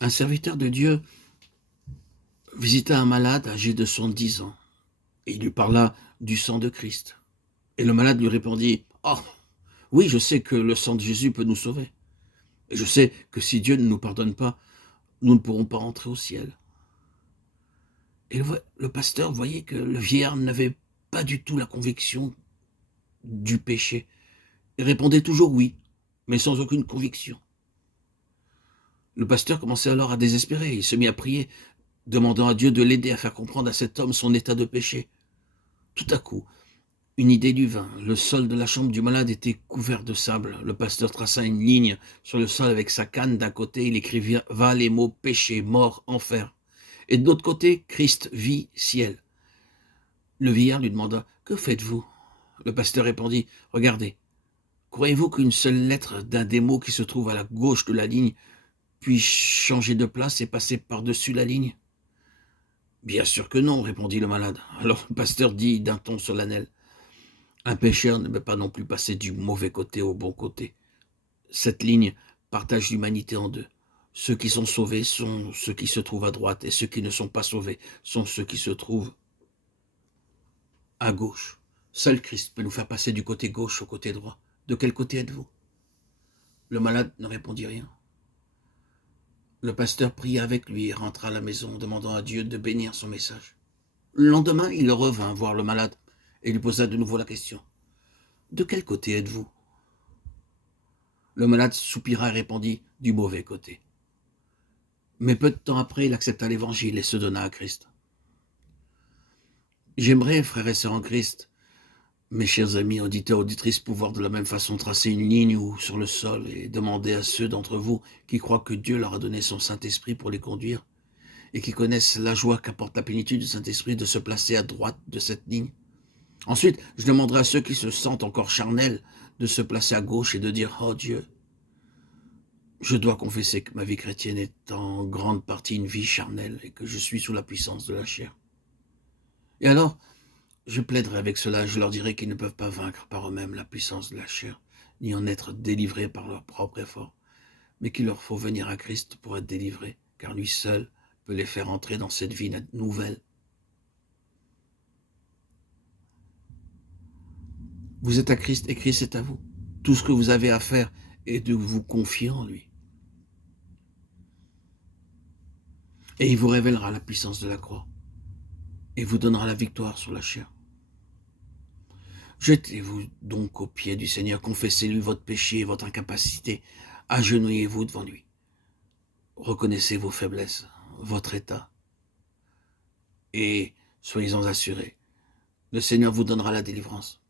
Un serviteur de Dieu visita un malade âgé de 110 ans et il lui parla du sang de Christ. Et le malade lui répondit: «Oh, oui, je sais que le sang de Jésus peut nous sauver. Et je sais que si Dieu ne nous pardonne pas, nous ne pourrons pas entrer au ciel.» Et le pasteur voyait que le vieillard n'avait pas du tout la conviction du péché. Il répondait toujours oui, mais sans aucune conviction. Le pasteur commençait alors à désespérer. Il se mit à prier, demandant à Dieu de l'aider à faire comprendre à cet homme son état de péché. Tout à coup, une idée lui vint. Le sol de la chambre du malade était couvert de sable. Le pasteur traça une ligne sur le sol avec sa canne. D'un côté, il écrivit les mots péché, mort, enfer. Et de l'autre côté, Christ, vie, ciel. Le vieillard lui demanda: «Que faites-vous?» Le pasteur répondit: «Regardez, croyez-vous qu'une seule lettre d'un des mots qui se trouve à la gauche de la ligne puisse changer de place et passer par-dessus la ligne?» «Bien sûr que non», répondit le malade. Alors le pasteur dit d'un ton solennel: «Un pécheur ne peut pas non plus passer du mauvais côté au bon côté. Cette ligne partage l'humanité en deux. Ceux qui sont sauvés sont ceux qui se trouvent à droite et ceux qui ne sont pas sauvés sont ceux qui se trouvent à gauche. Seul Christ peut nous faire passer du côté gauche au côté droit. De quel côté êtes-vous?» Le malade ne répondit rien. Le pasteur pria avec lui et rentra à la maison, demandant à Dieu de bénir son message. Le lendemain, il revint voir le malade et lui posa de nouveau la question: «De quel côté êtes-vous?» Le malade soupira et répondit: «Du mauvais côté.» Mais peu de temps après, il accepta l'évangile et se donna à Christ. J'aimerais, frères et sœurs en Christ, mes chers amis, auditeurs, auditrices, pouvoir de la même façon tracer une ligne ou sur le sol et demander à ceux d'entre vous qui croient que Dieu leur a donné son Saint-Esprit pour les conduire et qui connaissent la joie qu'apporte la plénitude du Saint-Esprit de se placer à droite de cette ligne. Ensuite, je demanderai à ceux qui se sentent encore charnels de se placer à gauche et de dire: «Oh Dieu, je dois confesser que ma vie chrétienne est en grande partie une vie charnelle et que je suis sous la puissance de la chair.» Et alors, je plaiderai avec cela, je leur dirai qu'ils ne peuvent pas vaincre par eux-mêmes la puissance de la chair, ni en être délivrés par leur propre effort, mais qu'il leur faut venir à Christ pour être délivrés, car lui seul peut les faire entrer dans cette vie nouvelle. Vous êtes à Christ et Christ est à vous. Tout ce que vous avez à faire est de vous confier en lui. Et il vous révélera la puissance de la croix et vous donnera la victoire sur la chair. Jetez-vous donc aux pieds du Seigneur, confessez-lui votre péché et votre incapacité, agenouillez-vous devant lui. Reconnaissez vos faiblesses, votre état, et soyez-en assurés, le Seigneur vous donnera la délivrance.